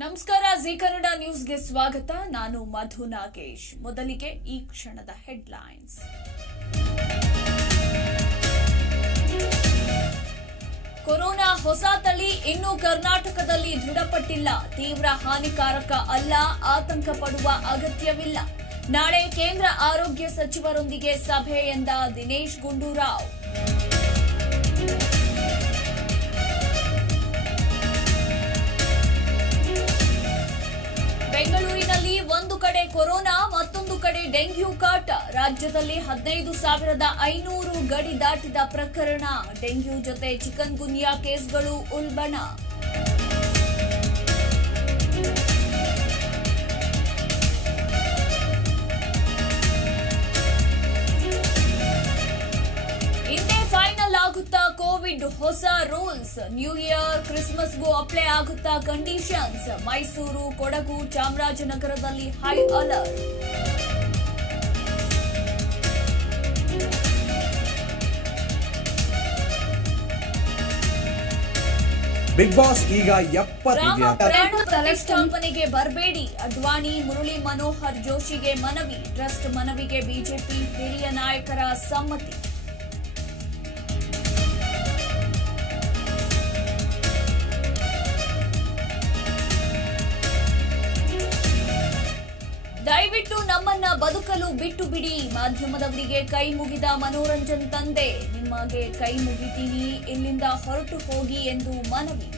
ನಮಸ್ಕಾರ, ಜಿ ಕನ್ನಡ ನ್ಯೂಸ್ಗೆ ಸ್ವಾಗತ. ನಾನು ಮಧು ನಾಗೇಶ್. ಮೊದಲಿಗೆ ಈ ಕ್ಷಣದ ಹೆಡ್ಲೈನ್ಸ್. ಕೊರೋನಾ ಹೊಸ ತಳಿ ಇನ್ನೂ ಕರ್ನಾಟಕದಲ್ಲಿ ದೃಢಪಟ್ಟಿಲ್ಲ. ತೀವ್ರ ಹಾನಿಕಾರಕ ಅಲ್ಲ, ಆತಂಕ ಪಡುವ ಅಗತ್ಯವಿಲ್ಲ. ನಾಳೆ ಕೇಂದ್ರ ಆರೋಗ್ಯ ಸಚಿವರೊಂದಿಗೆ ಸಭೆ ಎಂದ ದಿನೇಶ್ ಗುಂಡೂರಾವ್. ಕಡೆ ಡೆಂಗ್ಯೂ ಕಾಟ. ರಾಜ್ಯದಲ್ಲಿ ಹದಿನೈದು ಸಾವಿರದ ಐನೂರು ಗಡಿ ದಾಟಿದ ಪ್ರಕರಣ. ಡೆಂಗ್ಯೂ ಜೊತೆ ಚಿಕನ್ ಗುನ್ಯಾ ಕೇಸ್ಗಳು ಉಲ್ಬಣ. ಇಂದೇ ಫೈನಲ್ ಆಗುತ್ತಾ ಕೋವಿಡ್ ಹೊಸ ರೂಲ್ಸ್. ನ್ಯೂ ಇಯರ್ ಕ್ರಿಸ್ಮಸ್ಗೂ ಅಪ್ಲೈ ಆಗುತ್ತಾ ಕಂಡೀಷನ್ಸ್ ಮೈಸೂರು, ಕೊಡಗು, ಚಾಮರಾಜನಗರದಲ್ಲಿ ಹೈ ಅಲರ್ಟ್ ಬಿಗ್ ಬಾಸ್ ಈಗ ಕಂಪನಿಗೆ ಬರಬೇಡಿ. ಅಡ್ವಾಣಿ ಮುರಳಿ ಮನೋಹರ್ ಜೋಶಿಗೆ ಮನವಿ. ಟ್ರಸ್ಟ್ ಮನವಿಗೆ ಬಿಜೆಪಿ ಹಿರಿಯ ನಾಯಕರ ಸಮ್ಮತಿ. ದಯವಿಟ್ಟು ನಮ್ಮನ್ನ ಬದುಕಲು ಬಿಟ್ಟು ಬಿಡಿ. ಮಾಧ್ಯಮದವರಿಗೆ ಕೈ ಮುಗಿದ ಮನೋರಂಜನ್ ತಂದೆ ನಿಮಗೆ ಕೈ ಮುಗಿತೀನಿ, ಇಲ್ಲಿಂದ ಹೊರಟು ಹೋಗಿ ಎಂದು ಮನವಿ.